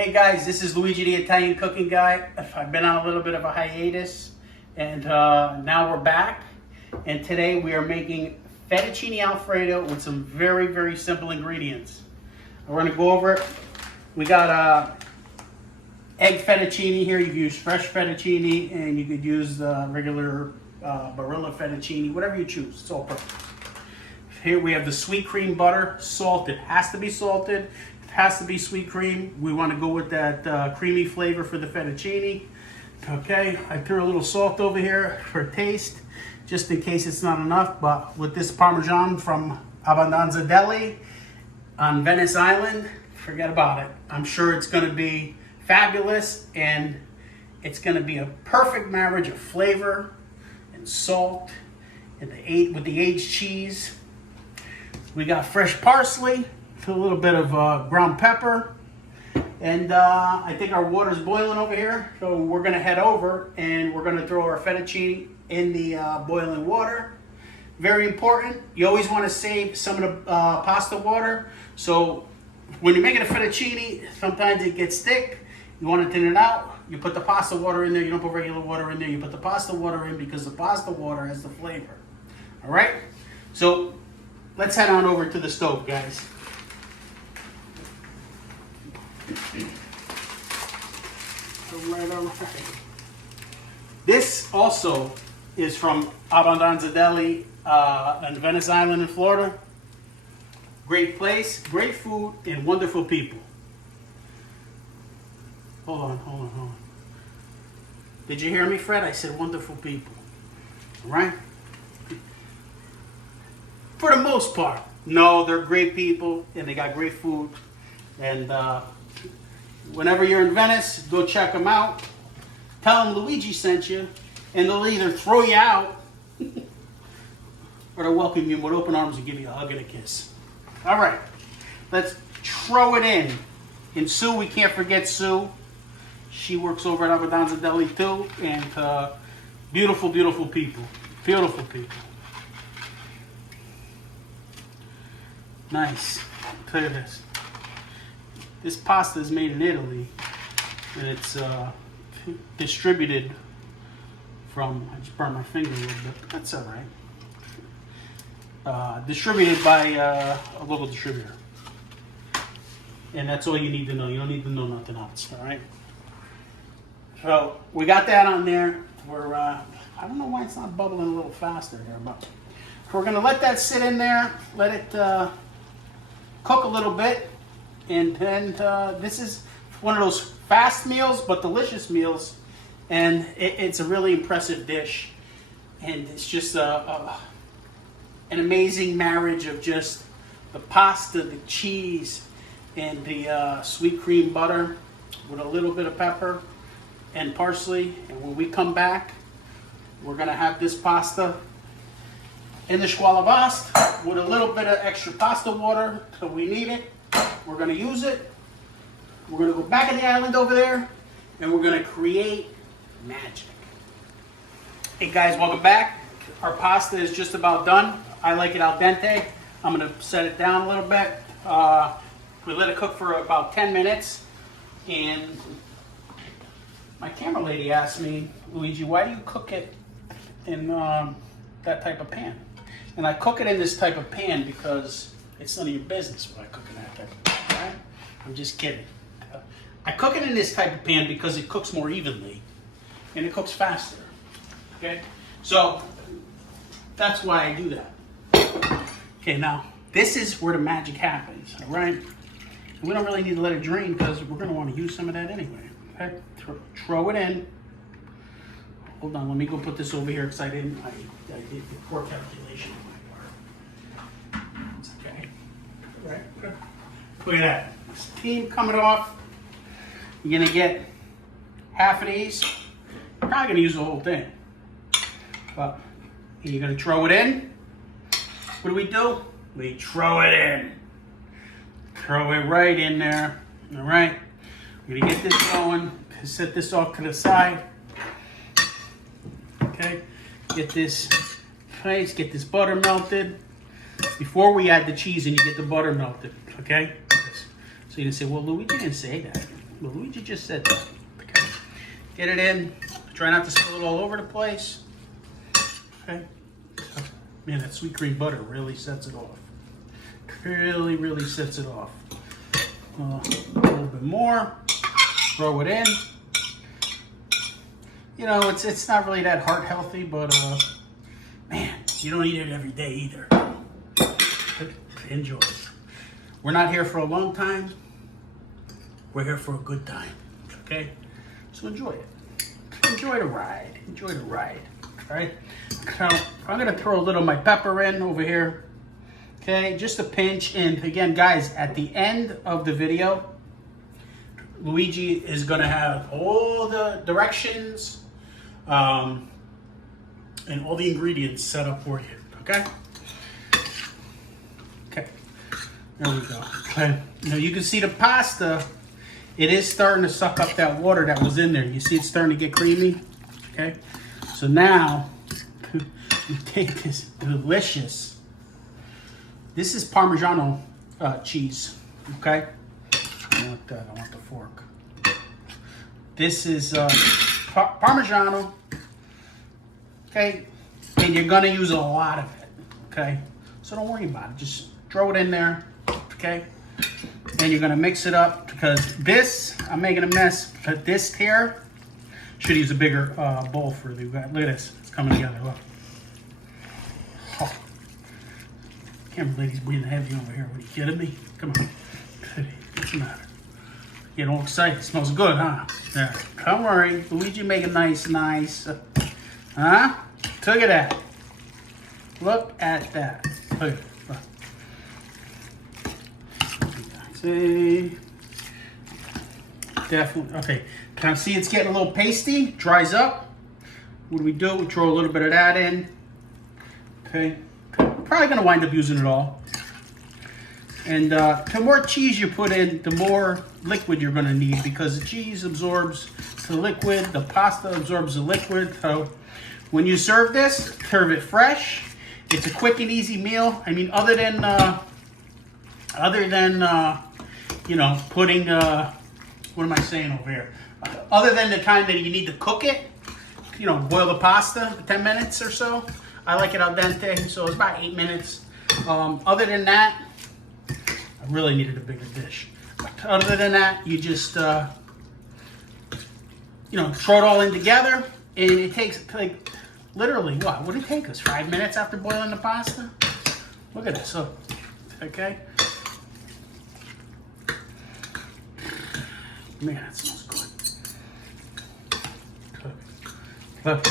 Hey guys, this is Luigi the Italian cooking guy. I've been on a little bit of a hiatus and now we're back. And today we are making Fettuccine Alfredo with some very, very simple ingredients. We're gonna go over it. We got egg fettuccine here. You can use fresh fettuccine and you could use regular Barilla fettuccine, whatever you choose. It's all perfect. Here we have the sweet cream butter, salted. Has to be salted. It has to be sweet cream. We want to go with that creamy flavor for the fettuccine. Okay, I threw a little salt over here for taste, just in case it's not enough. But with this Parmesan from Abbondanza Deli on Venice Island, forget about it. I'm sure it's going to be fabulous, and it's going to be a perfect marriage of flavor and salt and with the aged cheese. We got fresh parsley, a little bit of ground pepper, and I think our water's boiling over here. So we're gonna head over and we're gonna throw our fettuccine in the boiling water. Very important, you always wanna save some of the pasta water. So when you're making a fettuccine, sometimes it gets thick. You wanna thin it out. You put the pasta water in there. You don't put regular water in there. You put the pasta water in because the pasta water has the flavor. All right, so let's head on over to the stove, guys. All right. This also is from Abbondanza Deli on Venice Island in Florida. Great place, great food, and wonderful people. Hold on. Did you hear me, Fred? I said wonderful people. All right? For the most part. No, they're great people, and they got great food. And whenever you're in Venice, go check them out. Tell them Luigi sent you, and they'll either throw you out or they'll welcome you with open arms and give you a hug and a kiss. All right, let's throw it in. And Sue, we can't forget Sue. She works over at Abbondanza Deli too, and beautiful, beautiful people. Beautiful people. Nice. Look at this. This pasta is made in Italy, and it's distributed from, I just burned my finger a little bit, but that's all right. Distributed by a local distributor. And that's all you need to know. You don't need to know nothing else, all right? So we got that on there. We're, I don't know why it's not bubbling a little faster here, but we're gonna let that sit in there, let it cook a little bit. And this is one of those fast meals, but delicious meals. And it's a really impressive dish. And it's just an amazing marriage of just the pasta, the cheese, and the sweet cream butter with a little bit of pepper and parsley. And when we come back, we're gonna have this pasta in the squalabast with a little bit of extra pasta water, so we need it. We're gonna use it. We're gonna go back in the island over there, and we're gonna create magic. Hey guys, welcome back. Our pasta is just about done. I like it al dente. I'm gonna set it down a little bit. We let it cook for about 10 minutes, and my camera lady asked me, Luigi, why do you cook it in that type of pan? And I cook it in this type of pan because it's none of your business what I cook in that type of pan, right? I'm just kidding. I cook it in this type of pan because it cooks more evenly and it cooks faster, okay? So that's why I do that. Okay, now this is where the magic happens, all right? We don't really need to let it drain because we're gonna wanna use some of that anyway, okay? Throw it in. Hold on, let me go put this over here because I did the poor calculation on my part. It's okay. All right. Look at that. Steam coming off. You're gonna get half of these. You're probably gonna use the whole thing. But you're gonna throw it in. What do? We throw it in. Throw it right in there. All right. We're gonna get this going. Set this off to the side. Okay, get this nice, get this butter melted. Before we add the cheese and you get the butter melted, okay? So you can say, well, Louis didn't say that. Well, Luigi just said that. Okay. Get it in. Try not to spill it all over the place. Okay. Man, that sweet cream butter really sets it off. Really, really sets it off. A little bit more. Throw it in. You know, it's not really that heart healthy, but man, you don't eat it every day either. Enjoy. We're not here for a long time. We're here for a good time. Okay? So enjoy it. Enjoy the ride. Enjoy the ride. All right? So I'm going to throw a little of my pepper in over here. Okay? Just a pinch. And again, guys, at the end of the video, Luigi is going to have all the directions and all the ingredients set up for you. Okay? Okay. There we go. Okay. Now you can see the pasta. It is starting to suck up that water that was in there. You see it's starting to get creamy? Okay. So now, you take this delicious, this is Parmigiano cheese. Okay. I want that. I want the fork. This is Parmigiano. Okay. And you're going to use a lot of it. Okay. So don't worry about it. Just throw it in there. Okay. And you're going to mix it up because this, I'm making a mess. But this here, should use a bigger bowl for you. Look at this. It's coming together. Look. Oh. Can't believe he's breathing heavy over here. Are you kidding me? Come on. What's the matter? Getting all excited. It smells good, huh? There. Don't worry. Luigi making nice. Huh? Look at that. Look at that. Look at it. See, definitely. Okay, can I see it's getting a little pasty? Dries up. What do? We throw a little bit of that in. Okay, probably gonna wind up using it all. And the more cheese you put in, the more liquid you're gonna need because the cheese absorbs the liquid, the pasta absorbs the liquid. So when you serve this, serve it fresh. It's a quick and easy meal. I mean, other than you know, putting, what am I saying over here? Other than the time that you need to cook it, you know, boil the pasta for 10 minutes or so. I like it al dente, so it's about 8 minutes. Other than that, I really needed a bigger dish. But other than that, you just, you know, throw it all in together, and it takes, like, literally, what? What did it take us? 5 minutes after boiling the pasta? Look at this, look. Okay? Man, that smells good. Look,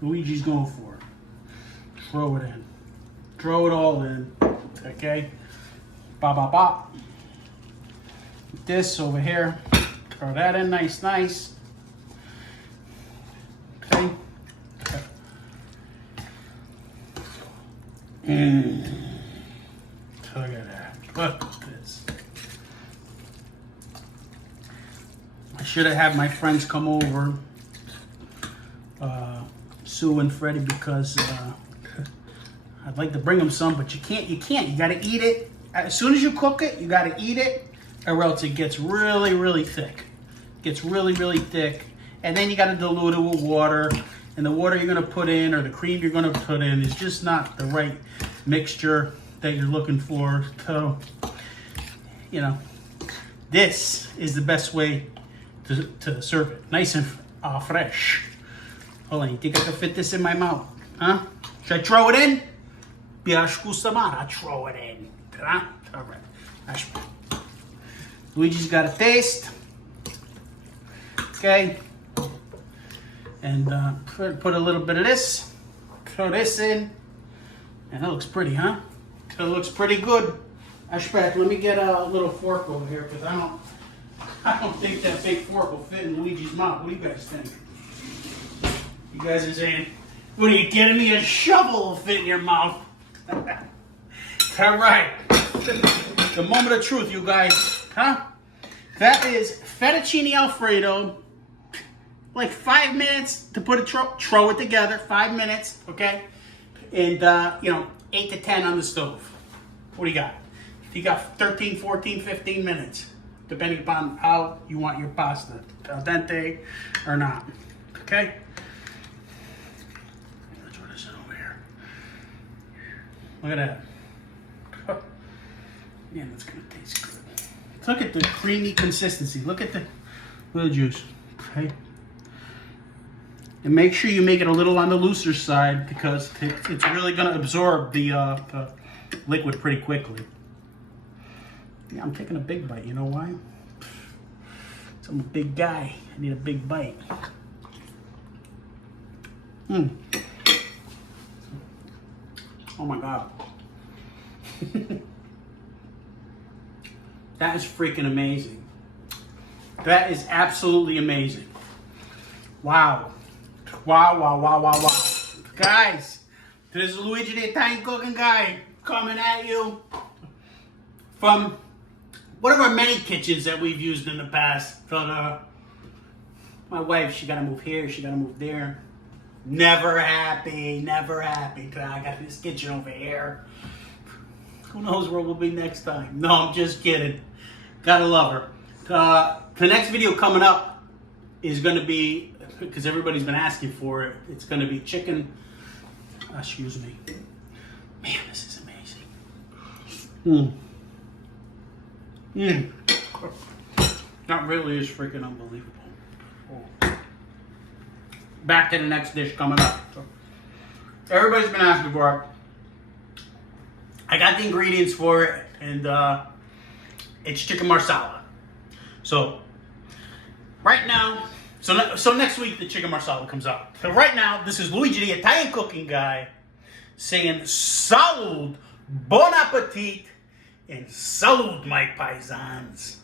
Luigi's going for it. Throw it in. Throw it all in. Okay? Bop, bop, bop. This over here. Throw that in nice. Okay? Look at that. Look at this. I should have had my friends come over, Sue and Freddie, because I'd like to bring them some, but you can't. You got to eat it. As soon as you cook it, you got to eat it, or else it gets really, really thick. It gets really, really thick. And then you got to dilute it with water. And the water you're going to put in, or the cream you're going to put in, is just not the right mixture that you're looking for. So, you know, this is the best way to serve it. Nice and fresh. Hold on, you think I can fit this in my mouth? Huh? Should I throw it in? I'll throw it in. Huh? All right. Luigi's got a taste. Okay. And put a little bit of this. Throw this in. And that looks pretty, huh? That looks pretty good. Ashpek, let me get a little fork over here because I don't think that big fork will fit in Luigi's mouth. What do you guys think? You guys are saying, what are you kidding me? A shovel will fit in your mouth. All right. The moment of truth, you guys. Huh? That is Fettuccine Alfredo. Like 5 minutes to put it, throw it together. 5 minutes, okay? And, you know, 8 to 10 on the stove. What do you got? You got 13, 14, 15 minutes. depending upon how you want your pasta, al dente or not. Okay? Let's throw this in over here. Look at that. Man, that's gonna taste good. Look at the creamy consistency. Look at the juice. Okay? And make sure you make it a little on the looser side because it's really gonna absorb the liquid pretty quickly. Yeah, I'm taking a big bite. You know why? I'm a big guy. I need a big bite. Oh my God. That is freaking amazing. That is absolutely amazing. Wow. Wow, wow, wow, wow, wow. Guys, this is Luigi the Italian Cooking Guy coming at you from one of our many kitchens that we've used in the past. My wife, she gotta move here, she gotta move there. Never happy, never happy. I got this kitchen over here. Who knows where we'll be next time? No, I'm just kidding. Gotta love her. The next video coming up is gonna be, because everybody's been asking for it, it's gonna be chicken. Excuse me. Man, this is amazing. That really is freaking unbelievable. Oh. Back to the next dish coming up. So, everybody's been asking for it. I got the ingredients for it, and it's chicken marsala. So right now, so next week the chicken marsala comes out. So right now, this is Luigi the Italian Cooking Guy saying salud, bon appetit, and salud, my paisans.